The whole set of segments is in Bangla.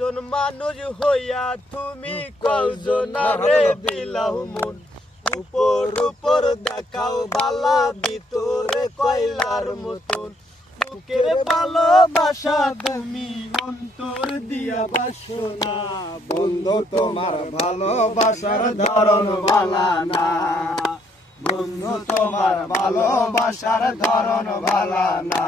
একজন মানুষ হইয়া তুমি কজনারে বিলাও মন। উপর উপর দেখাও বালা ভিতরে কয়লার মতন। বুকের ভালোবাসা তুমি অন্তর দিয়া বাসো না। বন্ধু তোমার ভালোবাসার ধরন বালা না। বন্ধু তোমার ভালোবাসার ধরন বালা না।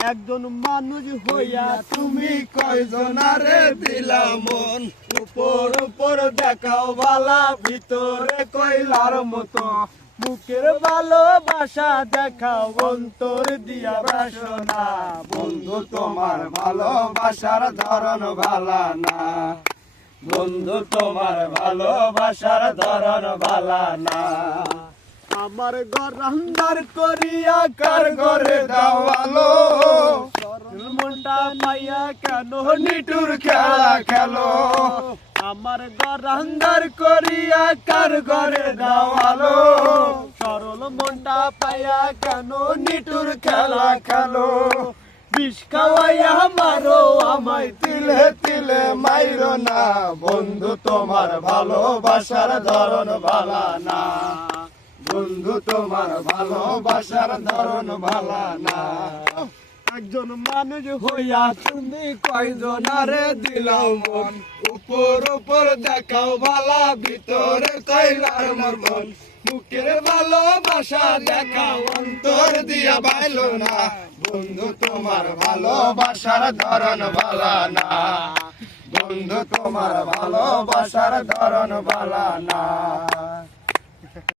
একজন মানুষ হইয়া তুমি কয়জনারে দিলাম মন? উপর উপর দেখাও বালা, ভিতরে কয়লার মতো। বুকের ভালোবাসা দেখাও, অন্তর দিয়া বাসনা। বন্ধু, তোমার ভালোবাসার ধরন ভালা না। বন্ধু, তোমার ভালোবাসার ধরন ভালা না। আমার ঘর আন্দার করিয়া কার ঘরে দাওয়ালো কেন নিটুর খেলা খেলো আমার ঘর আন্দার করিয়া কার ঘরে দাওয়ালো সরল মনটা পাইয়া কেন নিটুর খেলা খেলো বিষ খাওয়াইয়া মারো আমায় তিলে তিলে মাইরো না বন্ধু তোমার ভালোবাসার ধরন ভালা না বন্ধু তোমার ভালোবাসার ধরন ভালা না একজন মানুষ হইয়া তুমি কয়জনারে দিলাও মন। উপর উপর দেখাও ভালা ভিতরে কইলার মন মুখের ভালোবাসা দেখাও, অন্তর দিয়া বাইলো না। বন্ধু, তোমার ভালোবাসার ধরন বালা না। বন্ধু, তোমার ভালোবাসার ধরন বালা না।